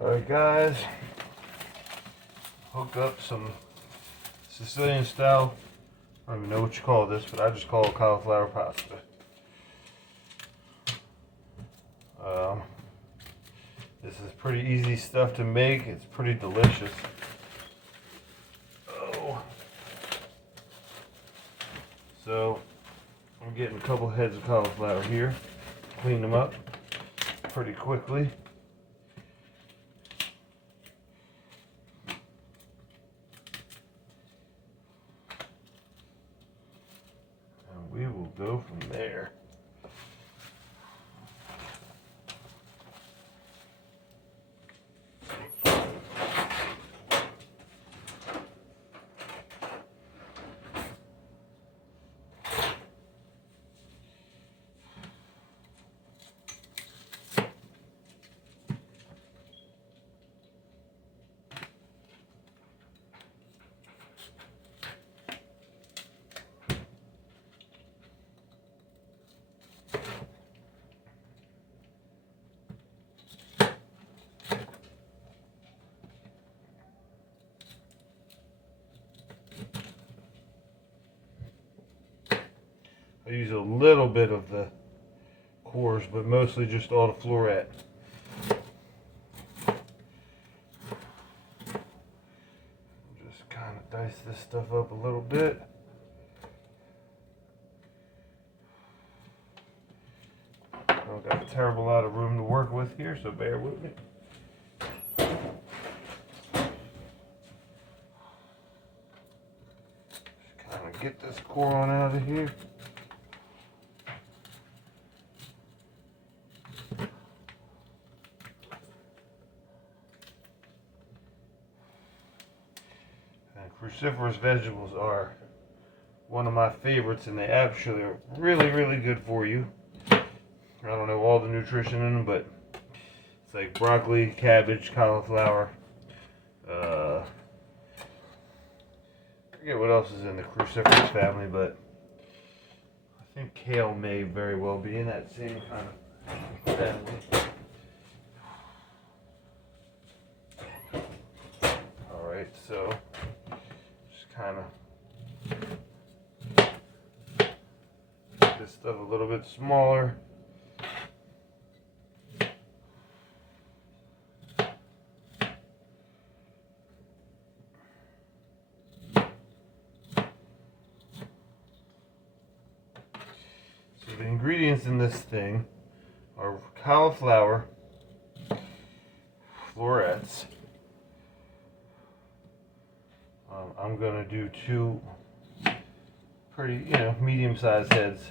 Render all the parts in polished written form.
Alright guys, hooked up some Sicilian style, I don't even know what you call this, but I just call it cauliflower pasta. This is pretty easy stuff to make, it's pretty delicious. So I'm getting a couple heads of cauliflower here, clean them up pretty quickly. And we will go from there. I use a little bit of the cores, but mostly just all the floret. Just kind of dice this stuff up a little bit. I've got a terrible lot of room to work with here, so bear with me. Just kind of get this core on out of here. Cruciferous vegetables are one of my favorites, and they actually are really good for you. I don't know all the nutrition in them, but it's like broccoli, cabbage, cauliflower. I forget what else is in the cruciferous family, but I think kale may very well be in that same kind of family. Alright, so kind of make this stuff a little bit smaller. So the ingredients in this thing are cauliflower, florets. I'm going to do two pretty, medium-sized heads.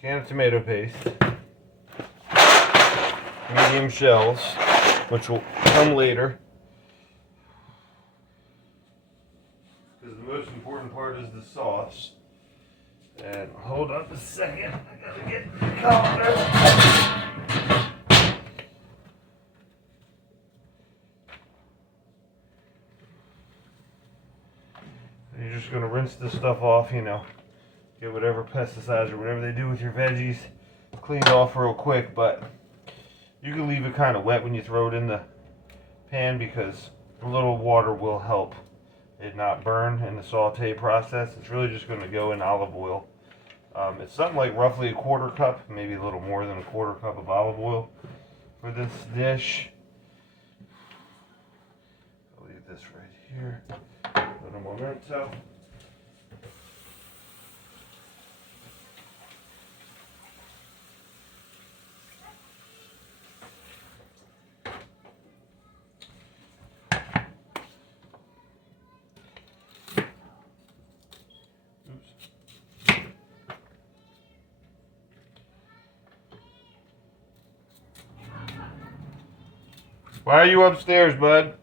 Can of tomato paste. Medium shells, which will come later. Because the most important part is the sauce. And hold up a second, I gotta get the colander. You're just gonna rinse this stuff off, get whatever pesticides or whatever they do with your veggies cleaned off real quick, but you can leave it kind of wet when you throw it in the pan because a little water will help it not burn in the saute process. It's really just going to go in olive oil. It's something like roughly a quarter cup, maybe a little more than a quarter cup of olive oil for this dish. I'll leave this right here. Put a momento. Why are you upstairs, bud?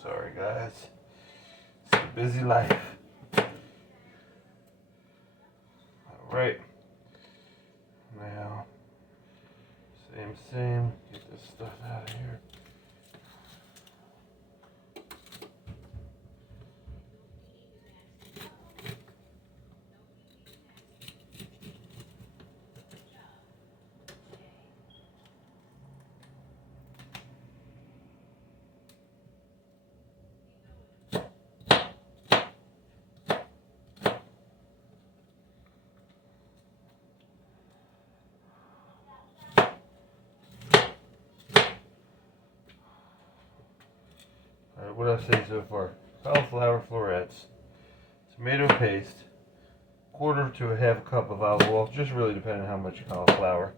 Sorry, guys. It's a busy life. Alright. Now, Same. Get this stuff out of here. Alright, what did I say so far? Cauliflower florets, tomato paste, quarter to a half cup of olive oil, just really depending on how much cauliflower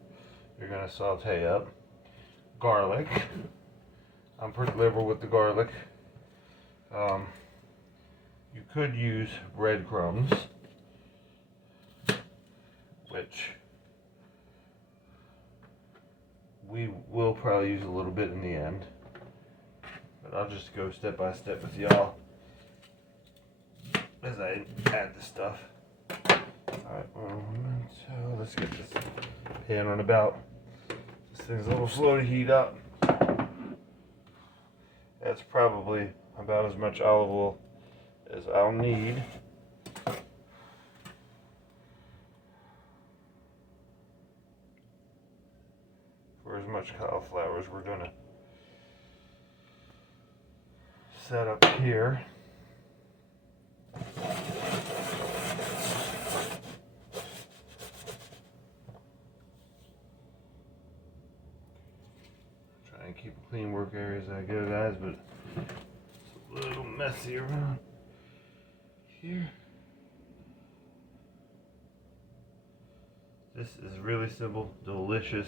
you're going to saute up. Garlic. I'm pretty liberal with the garlic. You could use breadcrumbs, which we will probably use a little bit in the end. But I'll just go step by step with y'all as I add the stuff. Alright, so let's get this pan on about. This thing's a little slow to heat up. That's probably about as much olive oil as I'll need. For as much cauliflower as we're gonna set up here. Try and keep a clean work area as I go, guys, but it's a little messy around here. This is really simple, delicious,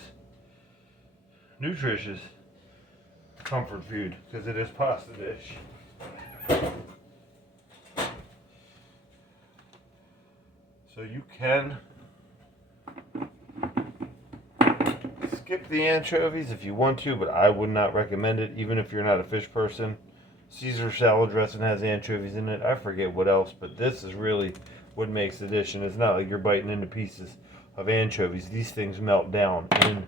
nutritious comfort food because it is pasta dish. So you can skip the anchovies if you want to, but I would not recommend it, even if you're not a fish person. Caesar salad dressing has anchovies in it. I forget what else, but this is really what makes the dish, and it's not like you're biting into pieces of anchovies. These things melt down in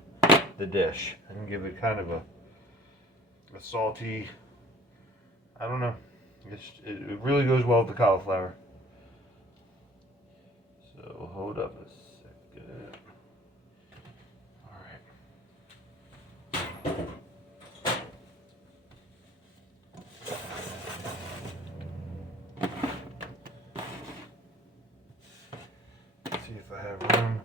the dish and give it kind of a salty, I don't know. It really goes well with the cauliflower. So hold up a second. See if I have room.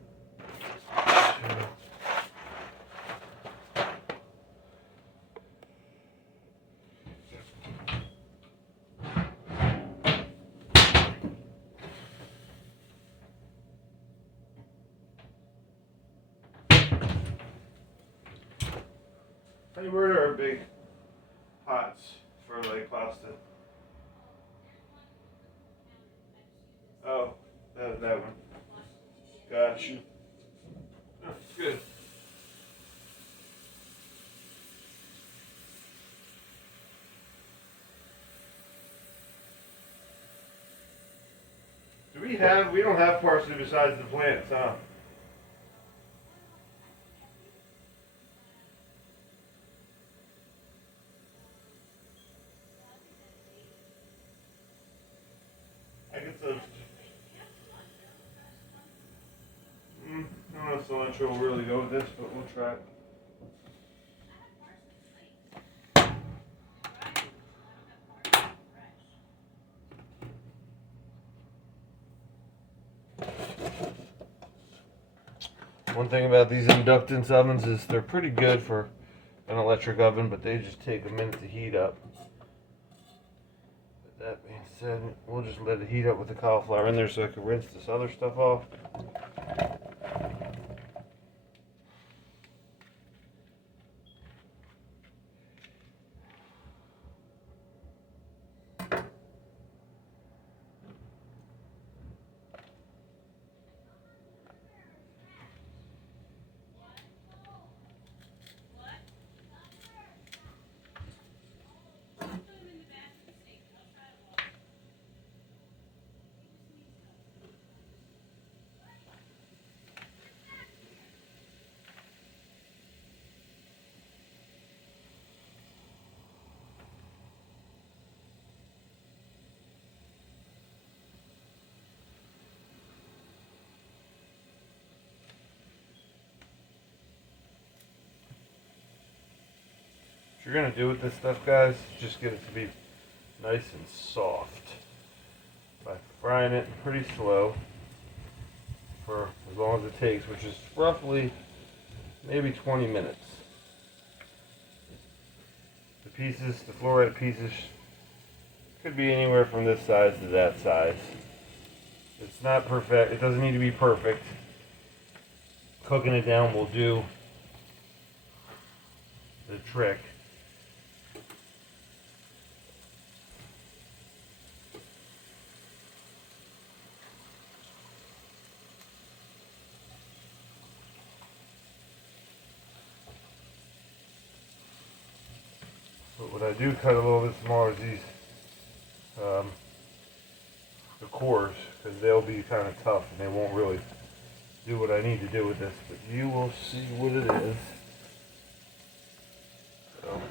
Where are our big pots for like pasta? Oh, that one. Got you. Oh, good. We don't have parsley besides the plants, huh? I get those. I don't know if cilantro will really go with this, but we'll try it. One thing about these inductance ovens is they're pretty good for an electric oven, but they just take a minute to heat up. But that being said, we'll just let it heat up with the cauliflower in there so I can rinse this other stuff off. you're gonna do with this stuff, guys, just get it to be nice and soft by frying it pretty slow for as long as it takes, which is roughly maybe 20 minutes. The pieces, the fluoride pieces, could be anywhere from this size to that size. It's not perfect. It doesn't need to be perfect. Cooking it down will do the trick. But what I do cut a little bit smaller is these, the cores, because they'll be kind of tough and they won't really do what I need to do with this. But you will see what it is. So.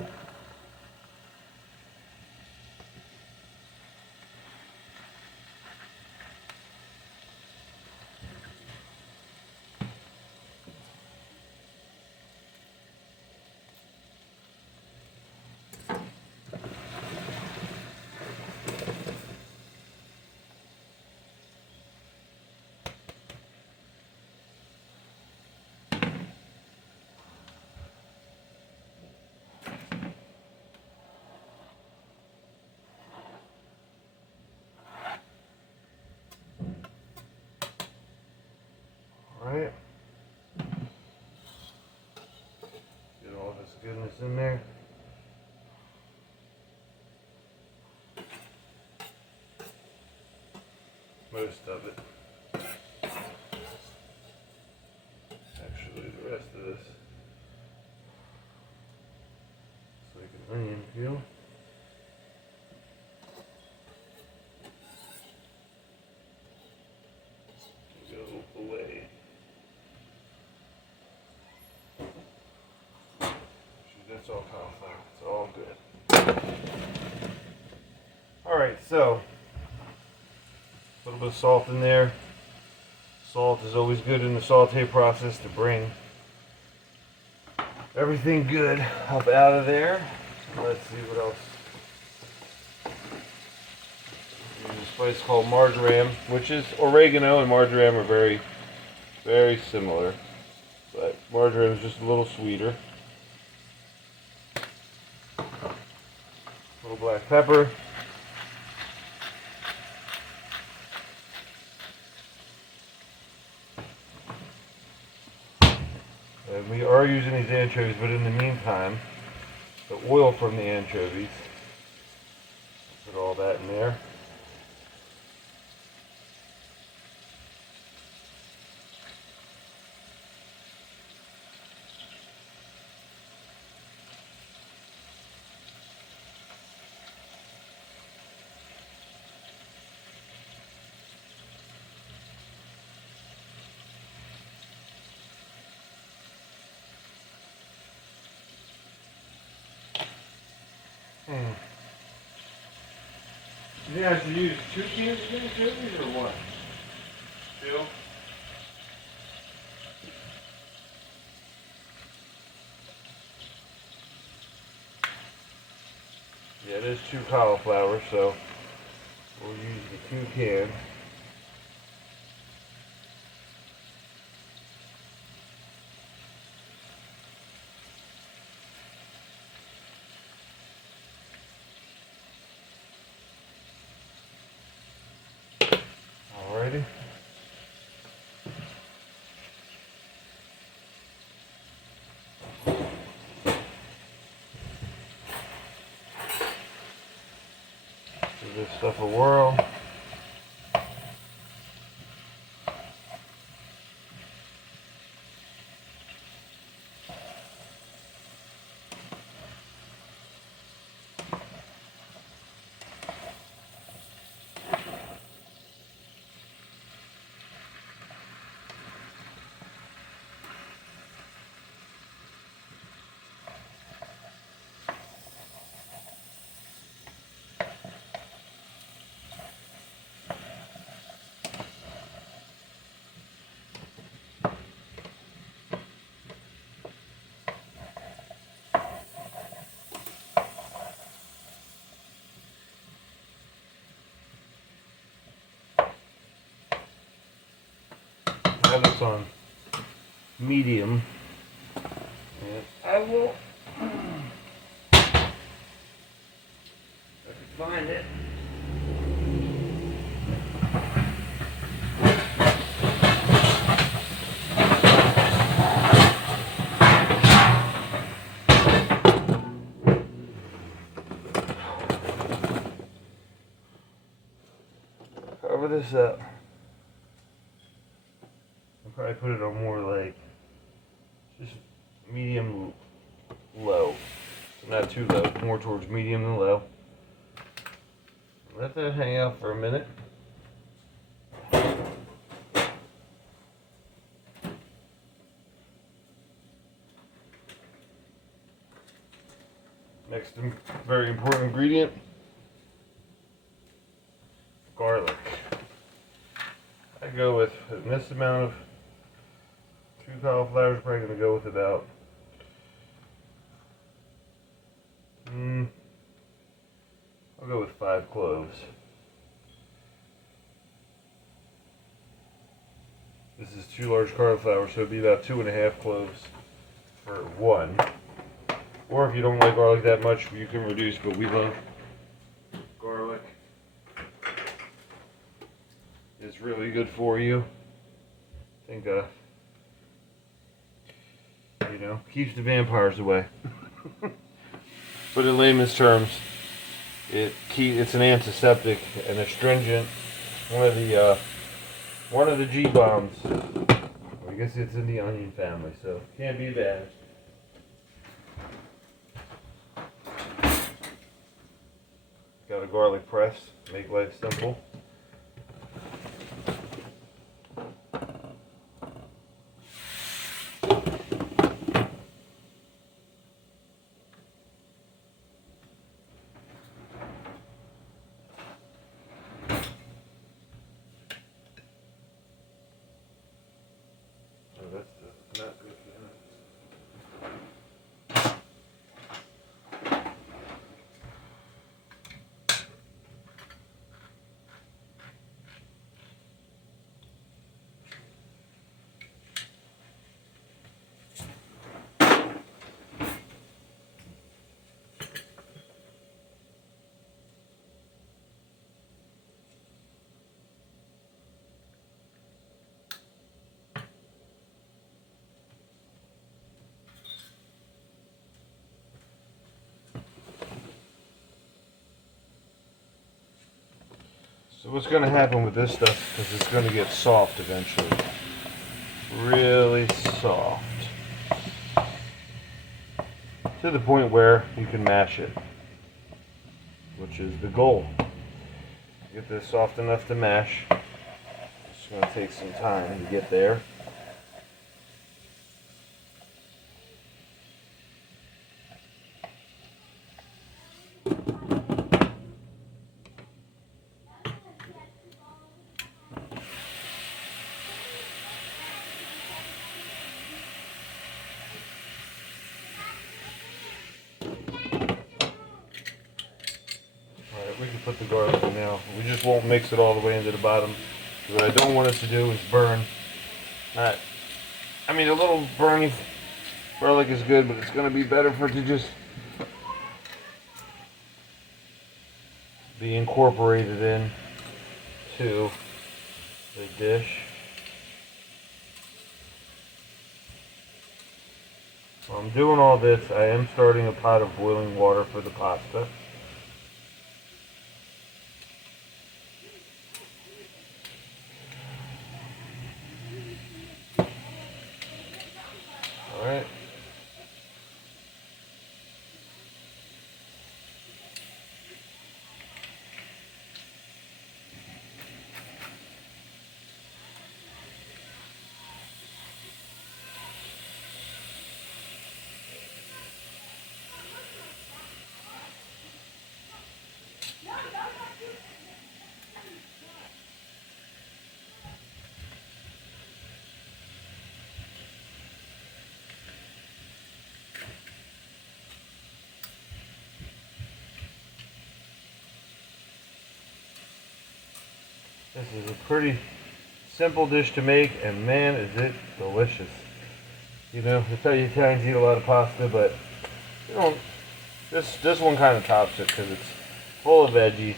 Alright. Get all this goodness in there. Most of it. Actually, the rest of this. It's like an onion peel. Go away. That's all cauliflower. It's all good. Alright, so a little bit of salt in there. Salt is always good in the saute process to bring everything good up out of there. Let's see what else. Use a spice called marjoram, which is oregano and marjoram are very, very similar. But marjoram is just a little sweeter. A little black pepper. And we are using these anchovies, but in the meantime, the oil from the anchovies, put all that in there. You guys should use 2 cans of anchovies or what? 2? Yeah, it is 2 cauliflower, so we'll use the 2 cans. Alrighty. Give this stuff a whirl. have this on medium. And I will, if I can find it. Cover this up. I'll probably put it on more like just medium low. Not too low, more towards medium than low. Let that hang out for a minute. Next very important ingredient, garlic. I go with, in this amount of 2 cauliflowers, probably going to go with about I'll go with 5 cloves. This is 2 large cauliflowers, so it'd be about 2.5 cloves for one. Or if you don't like garlic that much, you can reduce, but we love garlic. It's really good for you. I think, you know, keeps the vampires away. But in layman's terms, it's an antiseptic and astringent. One of the G bombs. I guess it's in the onion family, so can't be bad. Got a garlic press, make life simple. Oh, that's not good. So what's going to happen with this stuff is it's going to get soft eventually. Really soft. To the point where you can mash it, which is the goal. Get this soft enough to mash. It's going to take some time to get there. We can put the garlic in now. We just won't mix it all the way into the bottom. What I don't want it to do is burn. I mean, a little burny garlic is good, but it's going to be better for it to just be incorporated in to the dish. While I'm doing all this, I am starting a pot of boiling water for the pasta. Alright. This is a pretty simple dish to make, and man, is it delicious. You know, I tell you Italians eat a lot of pasta, but you don't. This one kind of tops it because it's full of veggies.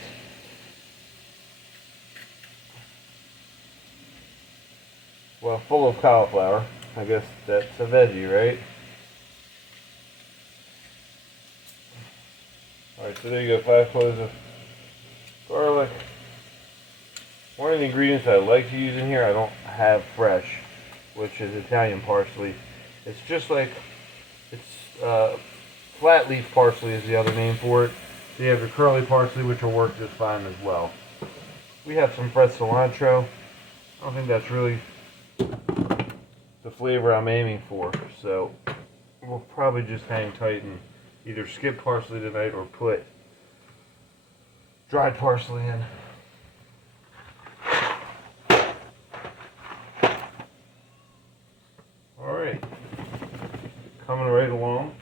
Well, full of cauliflower. I guess that's a veggie, right? Alright, so there you go, 5 cloves of garlic. One of the ingredients I like to use in here, I don't have fresh, which is Italian parsley. It's just like, it's flat leaf parsley is the other name for it. So you have the curly parsley, which will work just fine as well. We have some fresh cilantro. I don't think that's really the flavor I'm aiming for, so we'll probably just hang tight and either skip parsley tonight or put dried parsley in. Alright, coming right along.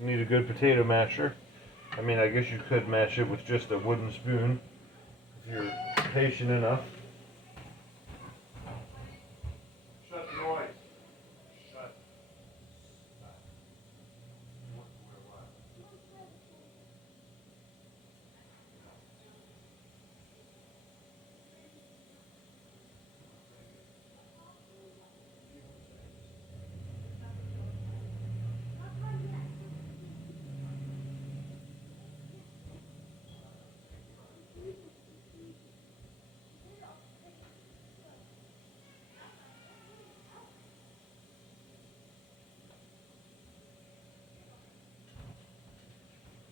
You need a good potato masher. I mean, I guess you could mash it with just a wooden spoon if you're patient enough. Shut the noise. Shut.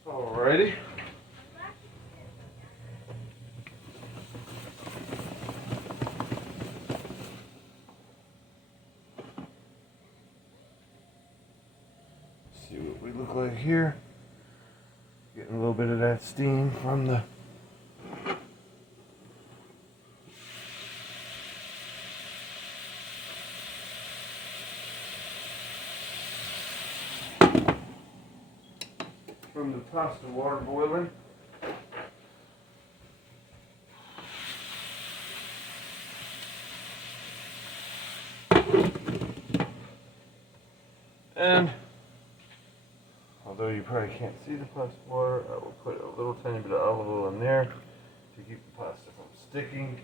Alrighty. See what we look like here. Getting a little bit of that steam from the pasta water boiling. And although you probably can't see the pasta water, I will put a little tiny bit of olive oil in there to keep the pasta from sticking.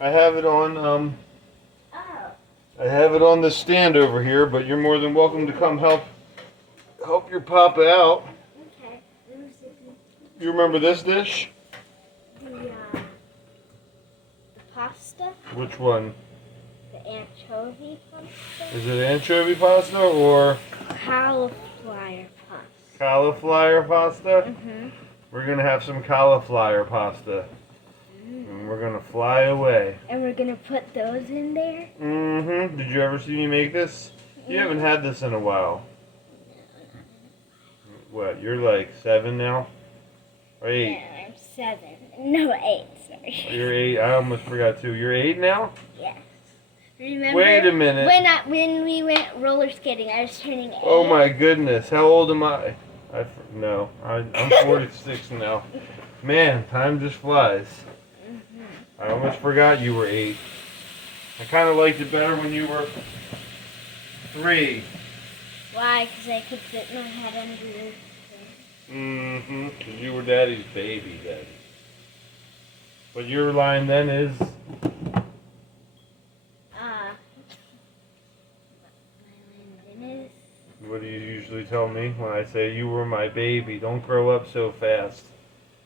I have it on I have it on the stand over here, but you're more than welcome to come help your papa out. Okay. You remember this dish? The pasta? Which one? The anchovy pasta? Is it anchovy pasta or Cauliflower pasta. cauliflower pasta? Mm-hmm. We're gonna have some cauliflower pasta. And we're gonna fly away. And we're gonna put those in there? Mm-hmm. Did you ever see me make this? You haven't had this in a while. What, you're like 7 now? Or 8? Yeah, I'm 7. No, 8, sorry. You're 8. I almost forgot too. You're 8 now? Yes. Remember? Wait a minute. When we went roller skating, I was turning 8. Oh my goodness. How old am I? No, I'm 46 now. Man, time just flies. I almost forgot you were 8. I kind of liked it better when you were 3. Why? Because I could fit my head under the thing. Mm-hmm. Because you were Daddy's baby, Daddy. But your line then is... What do you usually tell me when I say you were my baby? Don't grow up so fast.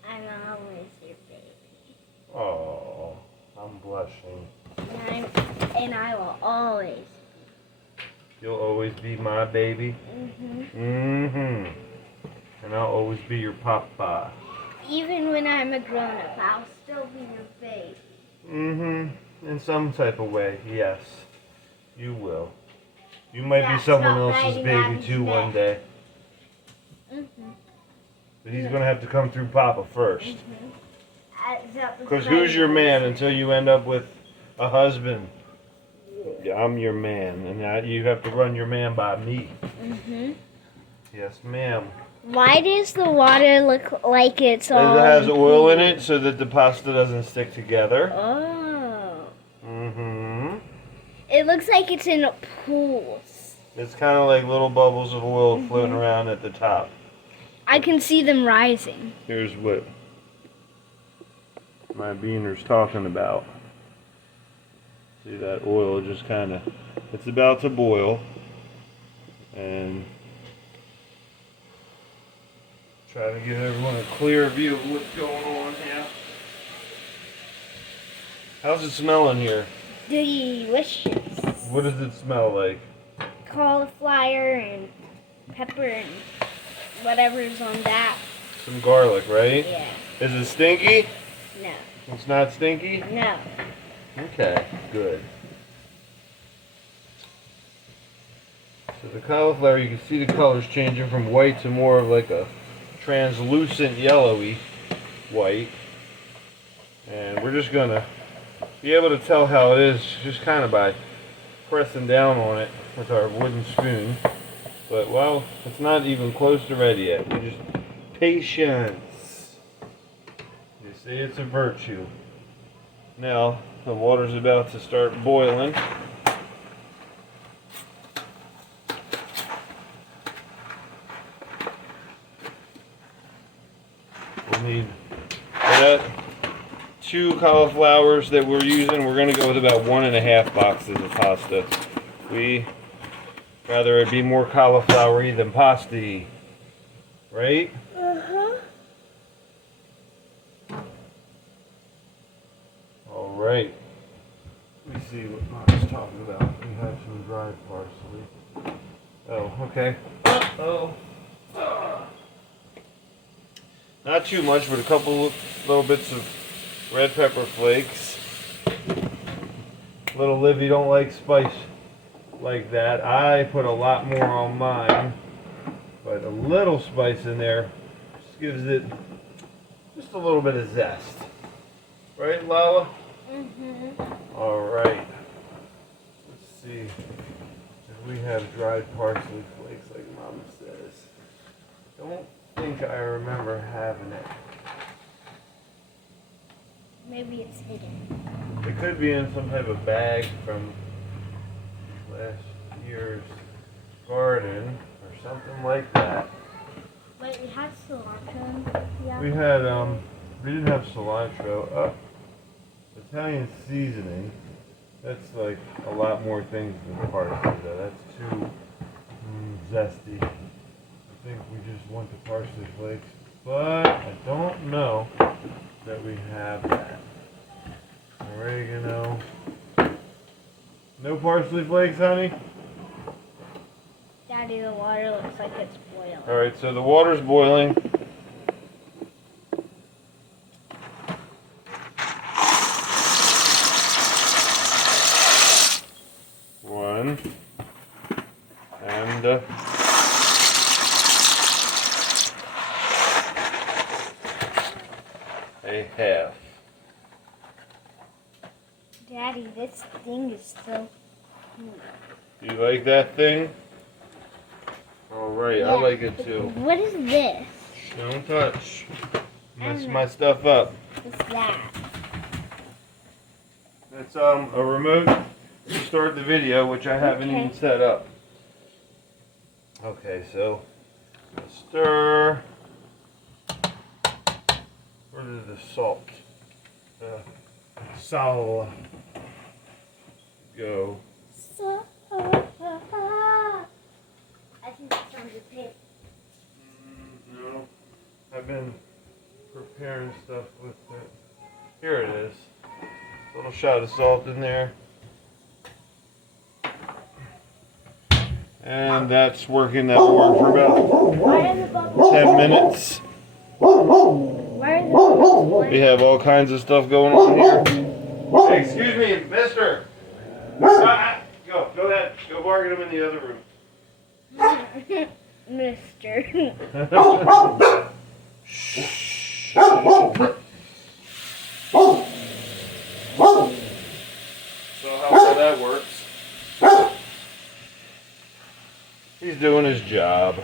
I'm always your baby. Oh, I'm blushing. And And I will always. You'll always be my baby. Mhm. And I'll always be your papa. Even when I'm a grown-up, I'll still be your baby. In some type of way, yes. You will. You might be That's someone not else's riding baby Abby's too neck. one day. But he's gonna have to come through Papa first. Because who's your man until you end up with a husband? Yeah, I'm your man, and now you have to run your man by me. Yes, ma'am. Why does the water look like it's all? It has oil in it so that the pasta doesn't stick together. Oh. It It looks like it's in pools. It's kind of like little bubbles of oil floating around at the top. I can see them rising. Here's what my beaner's talking about. See that oil just kind of, it's about to boil. And try to give everyone a clear view of what's going on here. How's it smelling here? Delicious. What does it smell like? Cauliflower and pepper and whatever's on that. Some garlic, right? Yeah. Is it stinky? No. It's not stinky? No. Okay, good. So the cauliflower, you can see the colors changing from white to more of like a translucent yellowy white. And we're just gonna be able to tell how it is just kind of by pressing down on it with our wooden spoon. But well, it's not even close to ready yet. We just patience. You see, it's a virtue. Now the water's about to start boiling. We'll need that 2 cauliflowers that we're using. We're going to go with about 1.5 boxes of pasta. We rather it be more cauliflowery than pasta-y, right? All right. Let me see what Mom's talking about. We have some dried parsley. Oh, okay. Oh. Not too much, but a couple little bits of red pepper flakes. Little Livy don't like spice like that. I put a lot more on mine, but a little spice in there just gives it just a little bit of zest. Right, Lala? All right. Let's see if we have dried parsley flakes like Mama says. Don't think I remember having it. Maybe it's hidden. It could be in some type of bag from last year's garden or something like that. Wait, we had cilantro. Yeah. We had we didn't have cilantro. Italian seasoning. That's like a lot more things than parsley though. That's too zesty. I think we just want the parsley flakes, but I don't know that we have that. Oregano. No parsley flakes, honey? Daddy, the water looks like it's boiling. Alright, so the water's boiling. One. And a half. Daddy, this thing is so cool. You like that thing? Alright, I like it too. What is this? Don't touch. Mess my stuff up. What's that? It's a remote to start the video, which I haven't even set up. Okay, so stir. Where did the salt? Sal go. So, I think it's on the pit. No, I've been preparing stuff with it. Here it is. A little shot of salt in there. And that's working. That will work for about Why are the bubbles? 10 minutes. Why are the bubbles white? We have all kinds of stuff going on here. Hey, excuse me, mister. Go ahead. Go bargain them in the other room. Mister. So how that works. He's doing his job.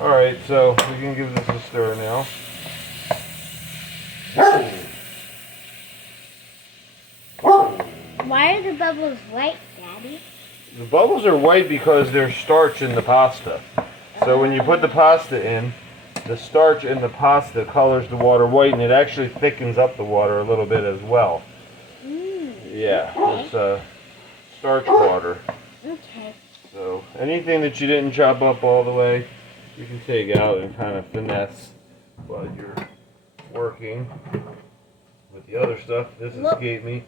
Alright, so we can give this a stir now. Why are the bubbles white, Daddy? The bubbles are white because there's starch in the pasta. So when you put the pasta in, the starch in the pasta colors the water white, and it actually thickens up the water a little bit as well. Yeah, it's starch water. Okay. So anything that you didn't chop up all the way, you can take out and kind of finesse while you're working with the other stuff. This escaped me.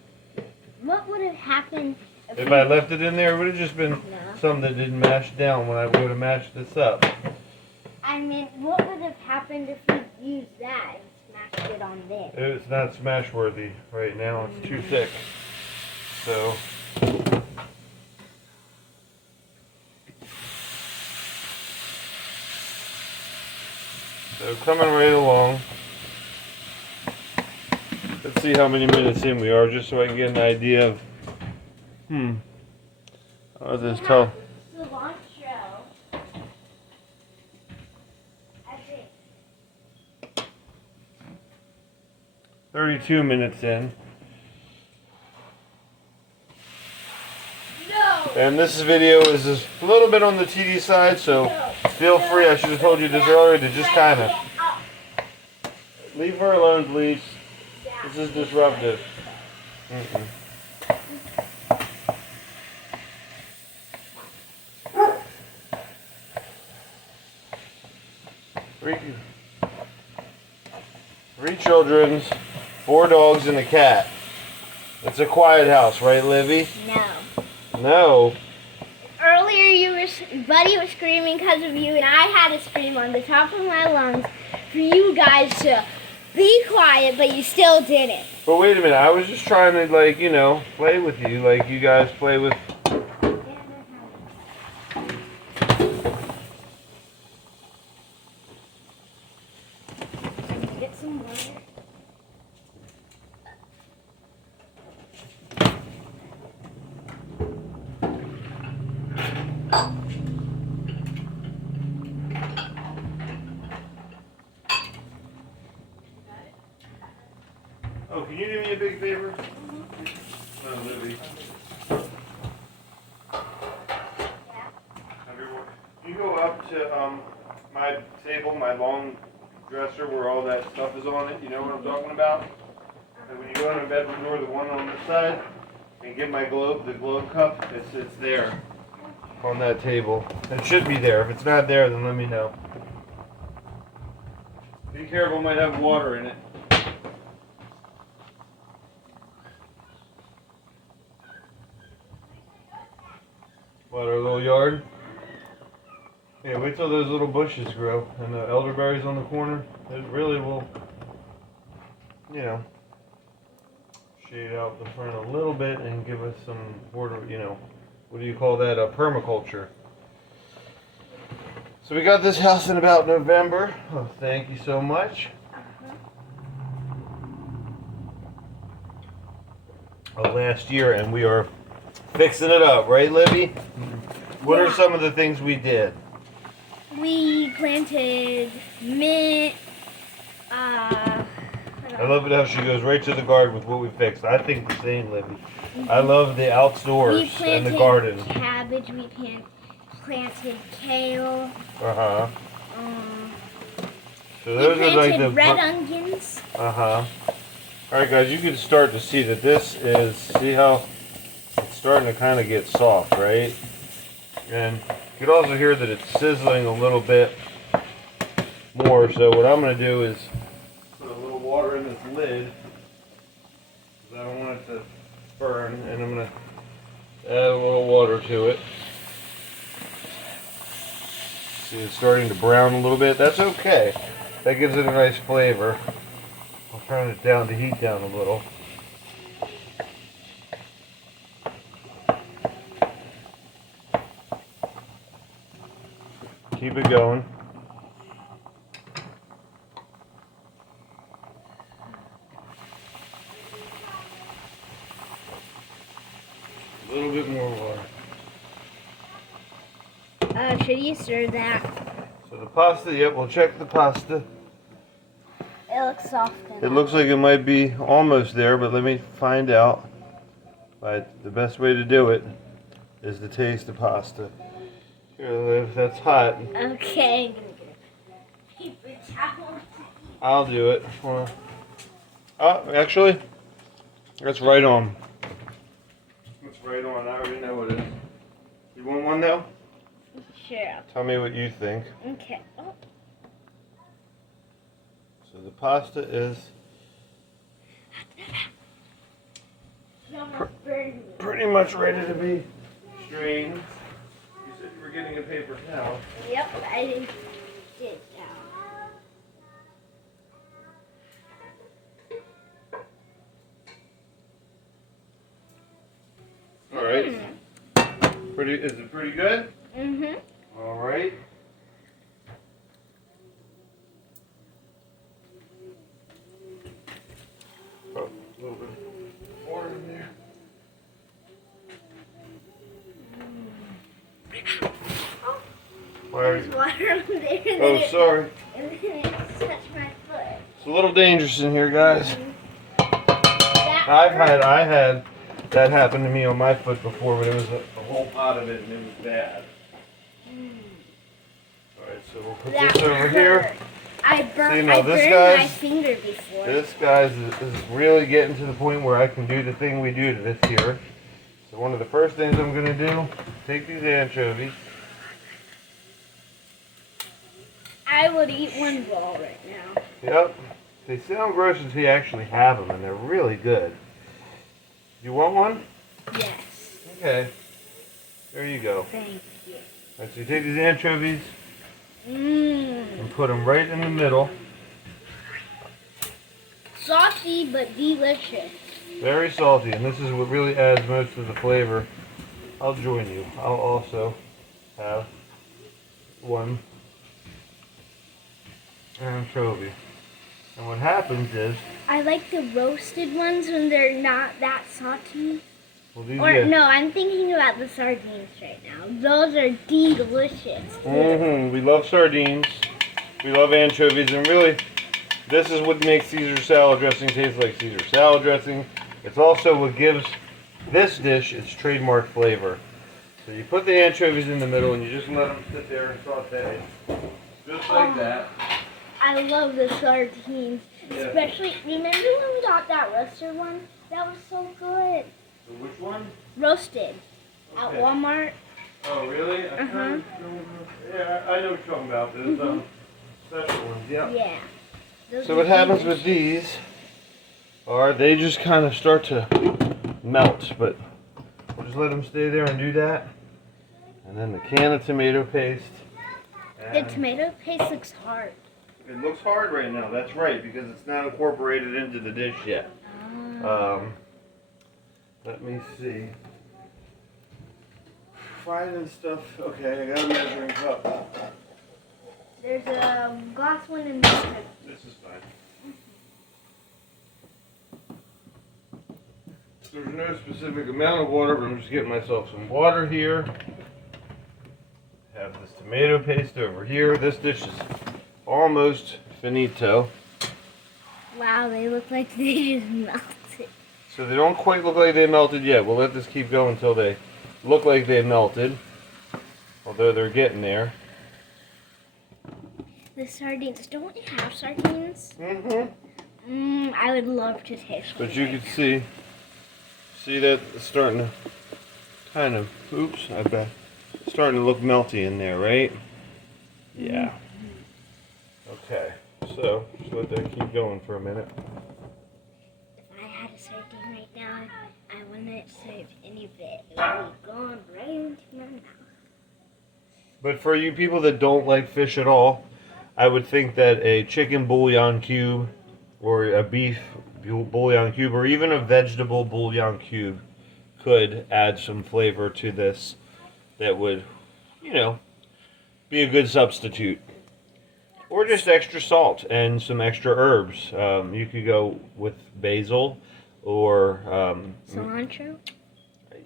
What would have happened If I left it in there, it would have just been something that didn't mash down when I would have mashed this up. I mean, what would have happened if we used that and smashed it on this? It's not smash worthy right now. It's too thick. So coming right along. Let's see how many minutes in we are, just so I can get an idea of. I'll just tell. Cilantro. I think. 32 minutes in. No. And this video is a little bit on the TD side, so feel free, I should have told you this earlier, to just kind of leave her alone, please. This is disruptive. Three children, 4 dogs, and a cat. It's a quiet house, right, Livy? No. No. Earlier, Buddy was screaming because of you, and I had to scream on the top of my lungs for you guys to be quiet, but you still didn't. But wait a minute, I was just trying to, like, you know, play with you, like you guys play with. Get some water. Oh, can you do me a big favor? Oh, Libby. You go up to my table, my long dresser where all that stuff is on it. You know what I'm talking about? And when you go in the bedroom door, the one on this side, and get my globe, the globe cup, it's there on that table. It should be there. If it's not there, then let me know. Be careful, it might have water in it. What, our little yard? Yeah, wait till those little bushes grow and the elderberries on the corner. It really will, you know, shade out the front a little bit and give us some border, you know, what do you call that? A permaculture. So we got this house in about November. Oh, thank you so much. Of last year, and we are fixing it up, right, Libby? What are some of the things we did? We planted mint. I love it how she goes right to the garden with what we fixed. I think the same, Libby. I love the outdoors and the garden. Cabbage. We planted kale. So those we are like the red onions. All right, guys, you can start to see that this is. See how it's starting to kind of get soft, right? And you can also hear that it's sizzling a little bit more. So what I'm going to do is put a little water in this lid because I don't want it to burn, and I'm going to add a little water to it. See, it's starting to brown a little bit. That's okay. That gives it a nice flavor. I'll turn it down, the heat down a little. Keep it going. A little bit more water. Should you stir that? So the pasta, yep, we'll check the pasta. It looks soft. It looks like it might be almost there, but let me find out. But the best way to do it is to taste the pasta. Here, Liv, that's hot. Okay. I'm gonna get a paper towel. I'll do it. Oh, actually, that's right on. That's right on. I already know what it is. You want one though? Sure. Tell me what you think. Okay. Oh. So the pasta is pretty much ready to be strained. You said you were getting a paper towel. Yep, I did towel. All right. Is it pretty good? Mhm. All right. Oh, a little bit of water in there. Why are you? There's water on there. Oh, sorry. And then it touched my foot. It's a little dangerous in here, guys. That I had that happen to me on my foot before, but it was a whole pot of it, and it was bad. All right, so we'll put this over here. I burned, See, now I this burned guy's- my finger before. This, guys, is really getting to the point where I can do the thing we do to this here. So one of the first things I'm going to do, take these anchovies. I would eat one raw right now. Yep. They sound gross until you actually have them, and they're really good. You want one? Yes. Okay. There you go. Thank you. All right, so you take these anchovies Mmm. and put them right in the middle. Salty but delicious. Very salty, and this is what really adds most of the flavor. I'll join you. I'll also have one anchovy. And what happens is, I like the roasted ones when they're not that salty. well, these Or get, no, I'm thinking about the sardines right now. Those are delicious. We love sardines. We love anchovies, and really, this is what makes Caesar salad dressing taste like Caesar salad dressing. It's also what gives this dish its trademark flavor. So you put the anchovies in the middle, and you just let them sit there and saute, just like that. I love the sardines. Yeah. Especially, remember when we got that roasted one? That was so good. So which one? Roasted. At Okay. Walmart. Oh, really? Yeah, I know what you're talking about. Those special ones, yeah. Yeah. Those So are what happens delicious. with these are they just kind of start to melt, but we'll just let them stay there and do that. And then the can of tomato paste. The And tomato paste looks hard. it looks hard right now, that's right, because it's not incorporated into the dish yet. Let me see. Finding stuff. Okay, I got a measuring cup. There's a glass one in there. This is fine. There's no specific amount of water, but I'm just getting myself some water here. Have this tomato paste over here. This dish is almost finito. Wow, they look like they just melted. So they don't quite look like they melted yet. We'll let this keep going until they look like they melted. Although they're getting there. The sardines. Don't we have sardines? I would love to taste one. But you can see that it's starting to kind of, oops, I bet, starting to look melty in there, right? Yeah. Okay, so just let that keep going for a minute. If I had a sardine right now, I wouldn't save any of it. It would be gone right into my mouth. But for you people that don't like fish at all, I would think that a chicken bouillon cube or a beef bouillon cube or even a vegetable bouillon cube could add some flavor to this that would, you know, be a good substitute. Or just extra salt and some extra herbs. You could go with basil or Cilantro?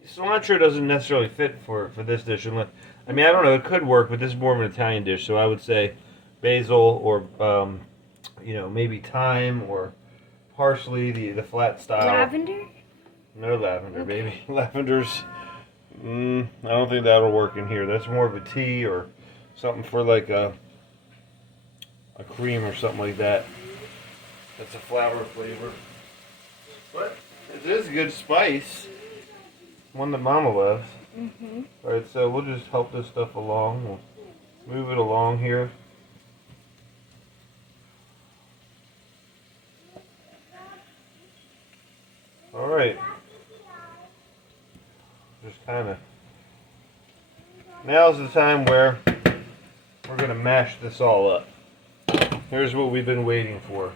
cilantro doesn't necessarily fit for this dish. Unless, I mean, I don't know, it could work, but this is more of an Italian dish, so I would say basil or, you know, maybe thyme or parsley, the flat style. Lavender? No lavender, Okay. baby. Lavender's, I don't think that'll work in here. That's more of a tea or something for like a cream or something like that. That's a flower flavor. But it is a good spice. One that Mama loves. Mm-hmm. Alright, so we'll just help this stuff along. We'll move it along here. Alright. Just kind of. Now's the time where we're going to mash this all up. Here's what we've been waiting for.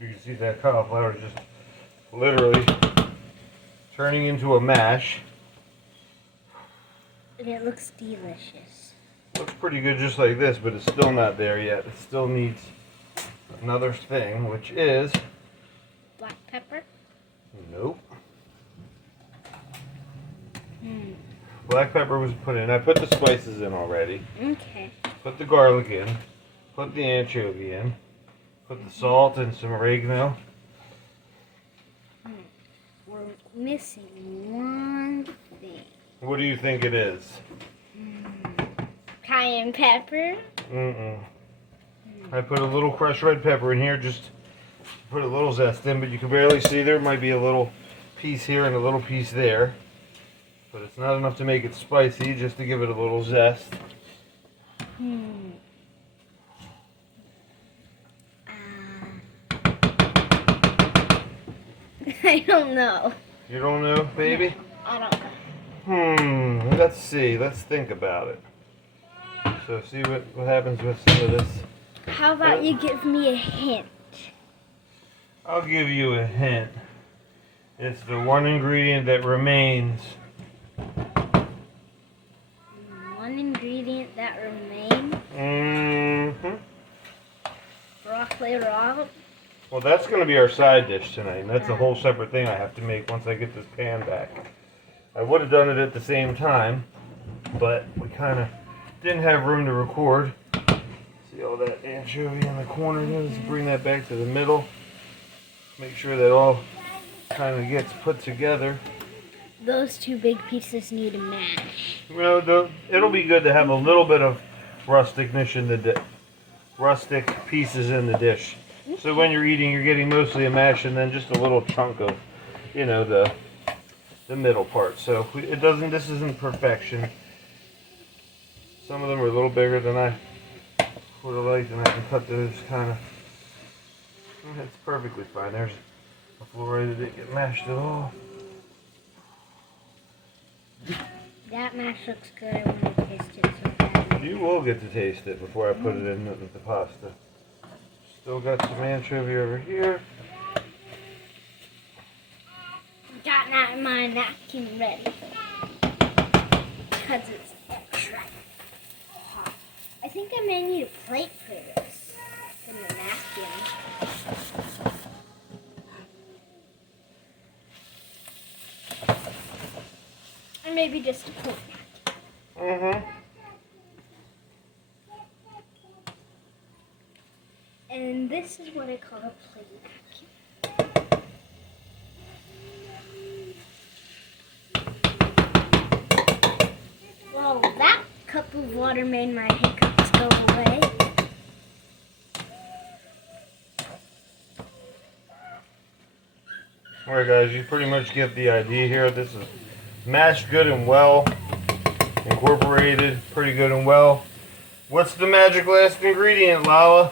You can see that cauliflower is just literally turning into a mash. And it looks delicious. Looks pretty good just like this, but it's still not there yet. It still needs another thing, which is... Black pepper? Nope. Hmm. Black pepper was put in. I put the spices in already. Okay. Put the garlic in. Put the anchovy in. Put the salt and some oregano. We're missing one thing. What do you think it is? Cayenne pepper? I put a little crushed red pepper in here, just to put a little zest in, but you can barely see there might be a little piece here and a little piece there. But it's not enough to make it spicy, just to give it a little zest. I don't know. You don't know, baby? I don't know. Let's see. Let's think about it. So see what happens with some of this. How about you give me a hint? I'll give you a hint. It's the one ingredient that remains. One ingredient that remains? Broccoli raw? Well, that's going to be our side dish tonight. And that's a whole separate thing I have to make once I get this pan back. I would have done it at the same time, but we kind of didn't have room to record. See all that anchovy in the corner there? Let's bring that back to the middle. Make sure that all kind of gets put together. Those two big pieces need a mash. Well, it'll be good to have a little bit of rusticness in the rustic pieces in the dish. So when you're eating, you're getting mostly a mash and then just a little chunk of, you know, the middle part. So it doesn't. This isn't perfection. Some of them are a little bigger than I would have liked, and I can cut those kind of. It's perfectly fine. There's a fluoride that didn't get mashed at all. That mash looks good. I want to taste it so bad. You will get to taste it before I put it in the pasta. Still got some anchovy over here. Got my napkin ready. Because it's extra hot. I think I may need a plate for this. And a napkin. And maybe just a plate napkin. And this is what I call a plate napkin. Well, that cup of water made my hiccups go away. Alright guys, you pretty much get the idea here. This is mashed good and well, incorporated pretty good and well. What's the magic last ingredient, Lala?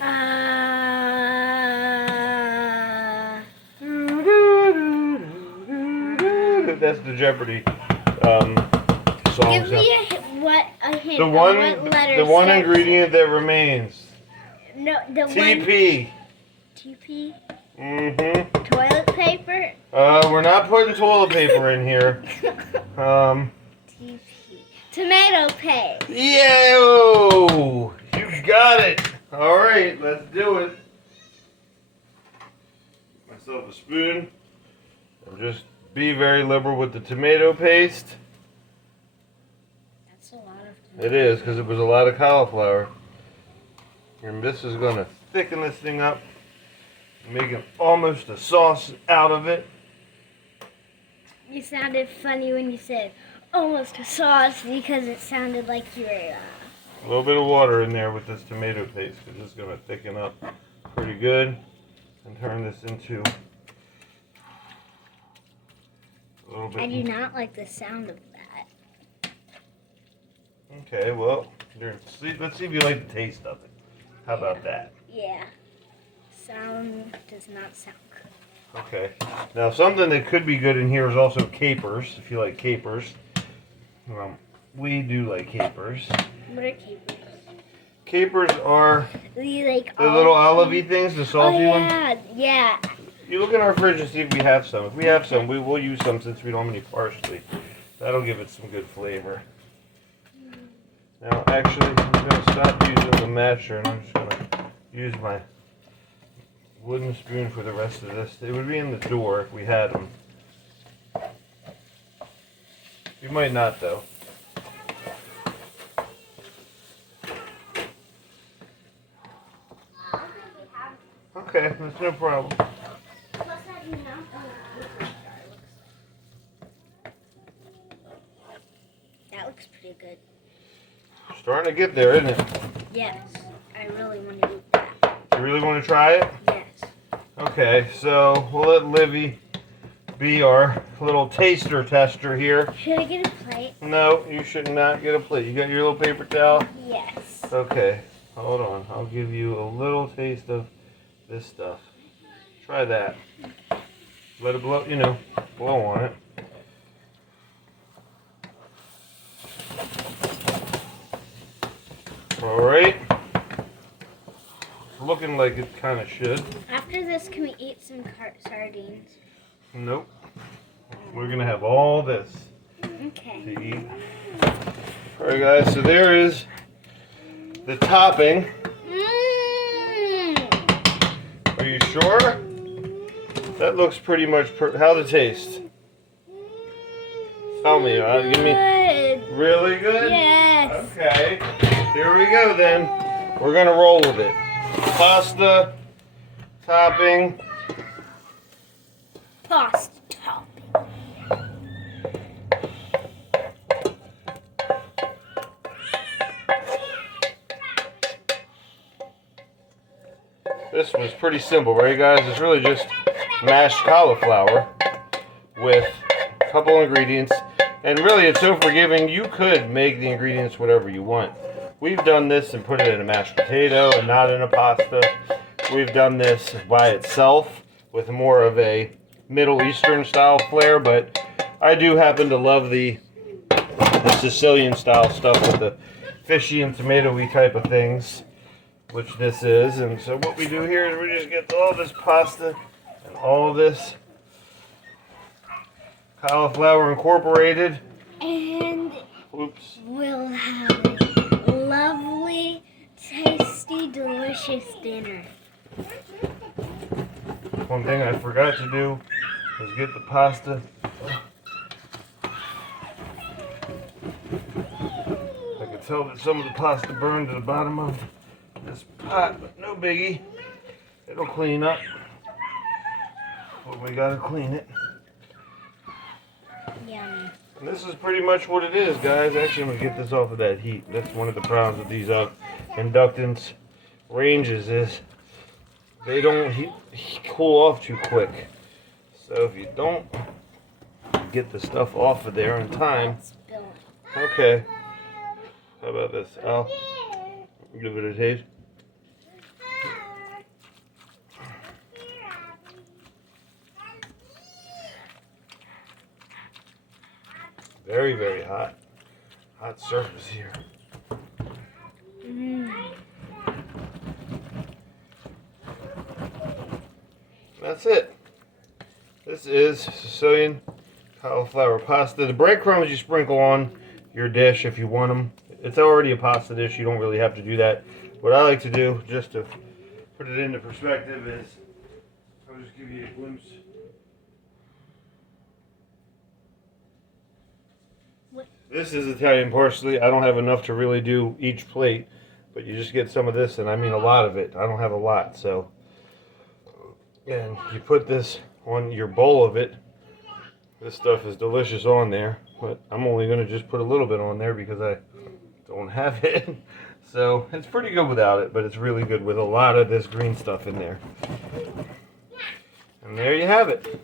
That's the Jeopardy song. Give me a hint. The one ingredient that remains. No, the TP. one. TP. Mm-hmm. Toilet paper. We're not putting toilet paper in here. TP. Tomato paste. Yeah, you got it. All right, let's do it. Myself a spoon. I'll just be very liberal with the tomato paste. That's a lot of tomato. It is, because it was a lot of cauliflower. And this is going to thicken this thing up, make it almost a sauce out of it. You sounded funny when you said almost a sauce because it sounded like you were. A little bit of water in there with this tomato paste, because it's going to thicken up pretty good and turn this into a little bit. I do not like the sound of that. Okay, well, let's see if you like the taste of it. How about that? Yeah. Sound does not sound good. Okay. Now, something that could be good in here is also capers, if you like capers. We do like capers. What are capers? Capers are The little olive-y things, the salty ones. Yeah. You look in our fridge and see if we have some. If we have some, we will use some since we don't have any parsley. That'll give it some good flavor. Now, actually, I'm going to stop using the masher and I'm just going to use my wooden spoon for the rest of this. It would be in the door if we had them. You might not, though. Okay, that's no problem. That looks pretty good. Starting to get there, isn't it? Yes. I really want to eat that. You really want to try it? Yes. Okay, so we'll let Livy be our little taster tester here. Should I get a plate? No, you should not get a plate. You got your little paper towel? Yes. Okay, hold on. I'll give you a little taste of this stuff. Try that. Let it blow, blow on it. Alright. It's looking like it kind of should. After this, can we eat some sardines? Nope. We're going to have all this Okay. to eat. Alright guys, so there is the topping. Are you sure? That looks pretty much how'd it taste? Tell me, give me. Good. Really good? Yes. Okay. Here we go then. We're gonna roll with it. Pasta, topping. Pasta topping. This was pretty simple, right guys? It's really just mashed cauliflower with a couple ingredients. And really it's so forgiving, you could make the ingredients whatever you want. We've done this and put it in a mashed potato and not in a pasta. We've done this by itself with more of a Middle Eastern style flair, but I do happen to love the Sicilian style stuff with the fishy and tomatoey type of things, which this is. And so what we do here is we just get all this pasta and all this cauliflower incorporated. And Oops. we'll have a lovely, tasty, delicious dinner. One thing I forgot to do was get the pasta. I could tell that some of the pasta burned to the bottom of this pot, but no biggie. It'll clean up. But we gotta clean it. Yummy. And this is pretty much what it is, guys. Actually, I'm gonna get this off of that heat. That's one of the problems with these inductance ranges is they don't cool off too quick. So if you don't get the stuff off of there in time, okay. How about this? I'll give it a taste. Very, very hot. Hot surface here. That's it. This is Sicilian cauliflower pasta. The breadcrumbs you sprinkle on your dish if you want them. It's already a pasta dish. You don't really have to do that. What I like to do, just to put it into perspective, is I'll just give you a glimpse. This is Italian parsley. I don't have enough to really do each plate, but you just get some of this, and I mean a lot of it. I don't have a lot, so. And you put this on your bowl of it. This stuff is delicious on there, but I'm only going to just put a little bit on there because I don't have it. So it's pretty good without it, but it's really good with a lot of this green stuff in there. And there you have it.